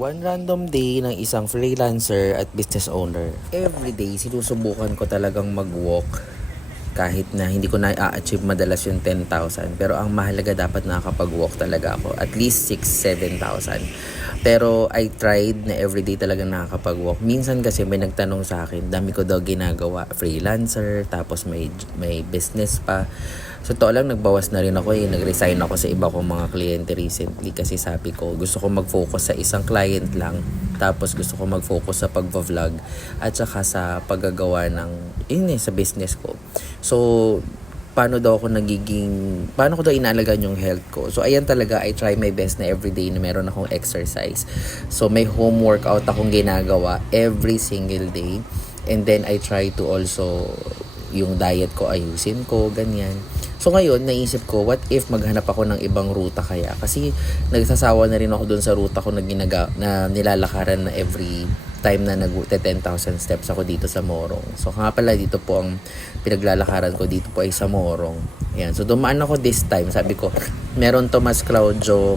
One random day ng isang freelancer at business owner. Every day, sinusubukan ko talagang mag-walk kahit na hindi ko na i-achieve madalas yung 10,000. Pero ang mahalaga dapat nakakapag-walk talaga ako. At least 6,000-7,000. Pero I tried na everyday talaga nakakapag-walk. Minsan kasi may nagtanong sa akin, dami ko daw ginagawa. Freelancer, tapos may business pa. So to lang, nagbawas na rin ako nag-resign ako sa iba kong mga kliyente recently kasi sabi ko gusto ko mag-focus sa isang client lang, tapos gusto ko mag-focus sa pag-vlog at saka sa paggagawa ng sa business ko. So paano ko daw inaalagaan yung health ko. So ayan talaga, I try my best na everyday na meron akong exercise. So may home workout akong ginagawa every single day, and then I try to also yung diet ko ayusin ko, ganyan. So ngayon, naisip ko, what if maghanap ako ng ibang ruta kaya? Kasi nagsasawa na rin ako dun sa ruta ko na nilalakaran na every time na nag-10,000 steps ako dito sa Morong. So nga pala, dito po ang pinaglalakaran ko dito po ay sa Morong. Ayan. So dumaan ako this time. Sabi ko, meron Tomas Claudio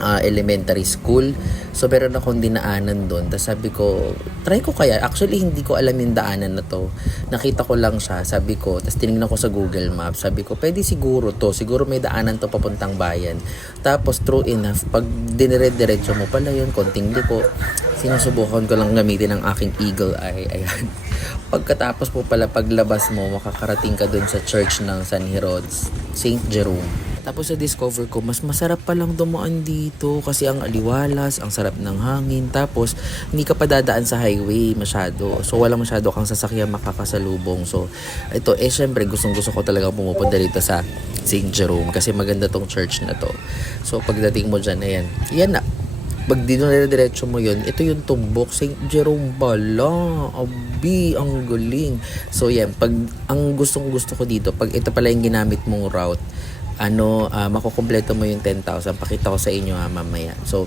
elementary school. So meron akong dinaanan doon. Tapos sabi ko, try ko kaya. Actually, hindi ko alam yung daanan na to. Nakita ko lang siya. Sabi ko, tapos tinignan ko sa Google Maps. Sabi ko, pwede siguro to. Siguro may daanan to papuntang bayan. Tapos true enough, pag dinire-diretso mo pala yun, konting liko. Sinusubukan ko lang gamitin ang aking eagle eye. Ayan. Pagkatapos po pala, paglabas mo, makakarating ka doon sa church ng San Herodes, St. Jerome. Tapos sa discover ko, mas masarap palang dumaan dito kasi ang aliwalas, ang sarap ng hangin. Tapos hindi ka pa dadaan sa highway masyado. So wala masyado kang sasakyan makakasalubong. So ito, syempre gustong gusto ko talaga pumupunta dito sa St. Jerome kasi maganda tong church na to. So pagdating mo dyan, ayan, yan na. Pag diretso mo yun, ito yung tumbok, St. Jerome pala. Abi, ang galing. So yan, pag ang gustong gusto ko dito, pag ito pala yung ginamit mong route, makukumpleto mo yung 10,000. Pakita ko sa inyo mamaya. So,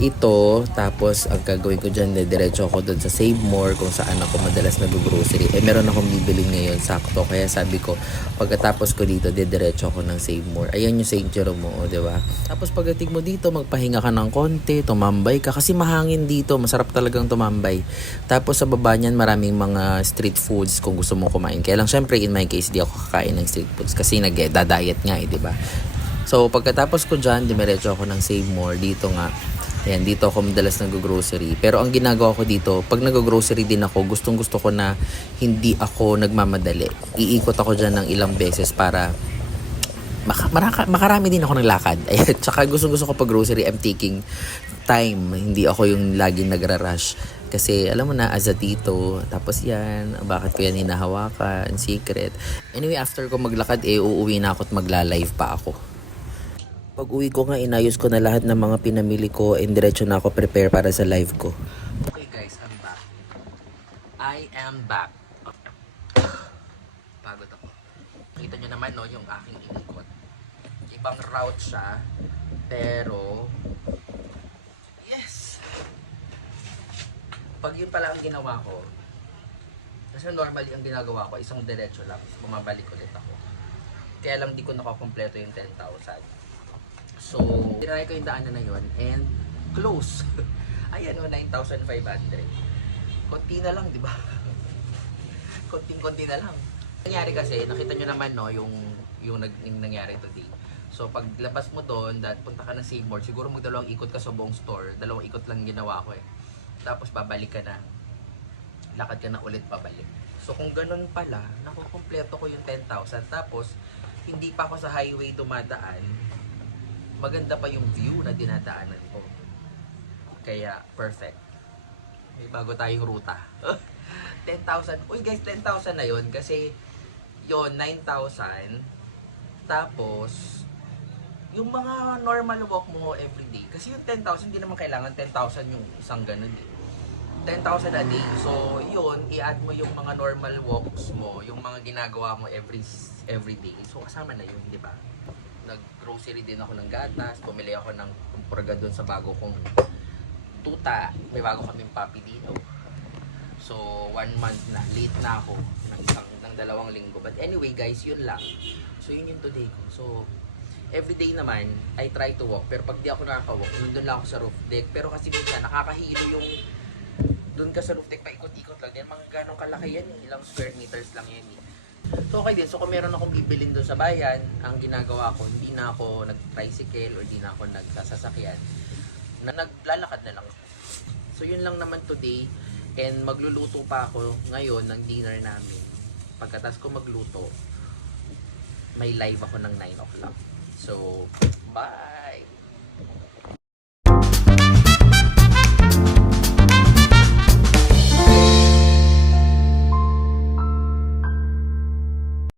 ito, tapos ang gagawin ko dyan, diretso ako doon sa Save More kung saan ako madalas nag-grocery. Meron akong bibiling ngayon, sakto. Kaya sabi ko, pagkatapos ko dito, diretso ako ng Save More. Ayan yung St. Jerome mo, di ba? Tapos pagdating mo dito, magpahinga ka ng konti, tumambay ka. Kasi mahangin dito, masarap talagang tumambay. Tapos sa baba niyan, maraming mga street foods kung gusto mong kumain. Kaya lang, syempre, in my case, di ako kakain ng street foods kasi nag-diet nga di ba? So, pagkatapos ko dyan, diretso ako ng Save More. Dito nga, ayan, dito ako madalas nag-grocery. Pero ang ginagawa ko dito, pag nag-grocery din ako, gustong gusto ko na hindi ako nagmamadali. Iikot ako dyan ng ilang beses para makarami din ako ng lakad. Ayan, tsaka gustong gusto ko pag grocery, I'm taking time. Hindi ako yung laging nagra-rush. Kasi alam mo na, as a tito, tapos yan, bakit ko yan hinahawakan, secret. Anyway, after ko maglakad, uuwi na ako at magla-live pa ako. Pag uwi ko nga, inayos ko na lahat ng mga pinamili ko and diretso na ako prepare para sa live ko. Okay guys, I'm back. I am back. Pagod ako. Kita nyo naman yung aking inikot. Ibang route siya, pero yes! Pag yun pala ang ginawa ko, kasi normally ang ginagawa ko, isang diretso lang, bumabalik ulit ako. Kaya lang di ko nakakompleto yung 10,000. So, tinry ko yung daanan na yun and close. Ayan, 9,500. Konti na lang, di ba? Konting-konti na lang. Nangyari kasi, nakita nyo naman yung nangyari today. So, pag labas mo doon, punta ka ng Save More, siguro magdalawang ikot ka sa buong store. Dalawang ikot lang ginawa ko Tapos, babalik ka na. Lakad ka na ulit pabalik. So, kung ganun pala, nakukompleto ko yung 10,000. Tapos, hindi pa ako sa highway dumadaan. Maganda pa yung view na dinadaanan ko. Kaya, perfect. May bago tayong ruta. 10,000. Uy guys, 10,000 na yun. Kasi, yun, 9,000. Tapos, yung mga normal walk mo everyday. Kasi yung 10,000, hindi naman kailangan 10,000 yung isang ganun 10,000 a day. So, yun, i-add mo yung mga normal walks mo, yung mga ginagawa mo every day. So, kasama na yun, di ba? Nag-grocery din ako ng gatas, bumili ako ng purga doon sa bago kong tuta. May bago kaming puppy dito. So, 1 month na, late na ako ng 2 linggo. But anyway guys, yun lang. So, yun yung today ko. So, everyday naman, I try to walk. Pero pag di ako nakaka-walk, nandun lang ako sa roof deck. Pero kasi minsan, nakakahilo yung doon ka sa roof deck, paikot-ikot lang. Yan, mga ganong kalaki yan eh. Ilang square meters lang yan eh. So okay din. So kung meron akong bibilin doon sa bayan, ang ginagawa ko, hindi na ako nag-tricycle or hindi na ako nagsasasakyan. Naglalakad na lang ako. So yun lang naman today. And magluluto pa ako ngayon ng dinner namin. Pagkatas ko magluto, may live ako ng 9 o'clock. So, bye!